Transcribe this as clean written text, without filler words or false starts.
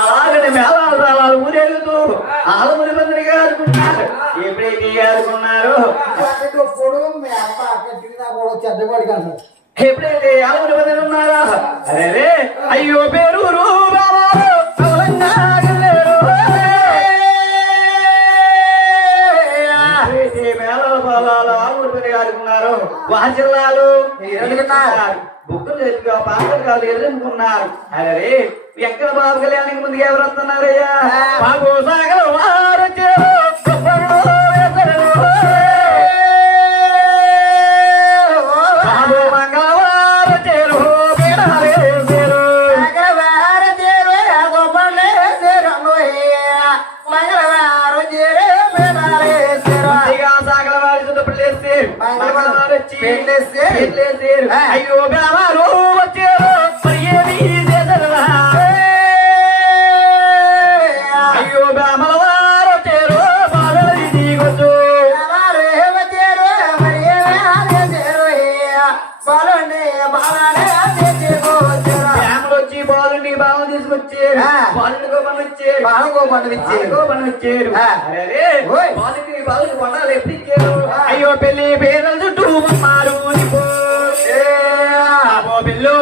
అలాగని మేళాలు ఊరేగుతూ ఆలముని మందిని ఆడుకున్నారు. ఎప్పుడైతే ఆడుకున్నారు ఎప్పుడైతే ఆలముని మందిని ఉన్నారా అరే అయ్యో పేరు మేళాల పాలాలు ఆలముని మందిని ఆడుకున్నారు. వాచల్లాలు బుక్కులు చేతిగా పాటలు ఎదుర్కొన్నారు. అరే ఎక్కడ బాబు కళ్యాణానికి ముందుగా ఎవరు వస్తున్నారయ్యా? బాబు సాగల వారు బాబు మంగళవారు చేరు సాగల వారి పెళ్ళేసారు. అయ్యో బాబారు వచ్చారు అయ్యో బ్రాహ్మణ వారు వచ్చారు బాలలు దిగొచ్చు బ్రాహ్మణులు వచ్చి బాలుని బాలు తీసుకొచ్చారు. బాలుని గోపం ఇచ్చారు. బాలుని కొనాలి ఎప్పుడు ఇచ్చారు? అయ్యో పెళ్లి పేదల చుట్టూ మారు పెళ్ళు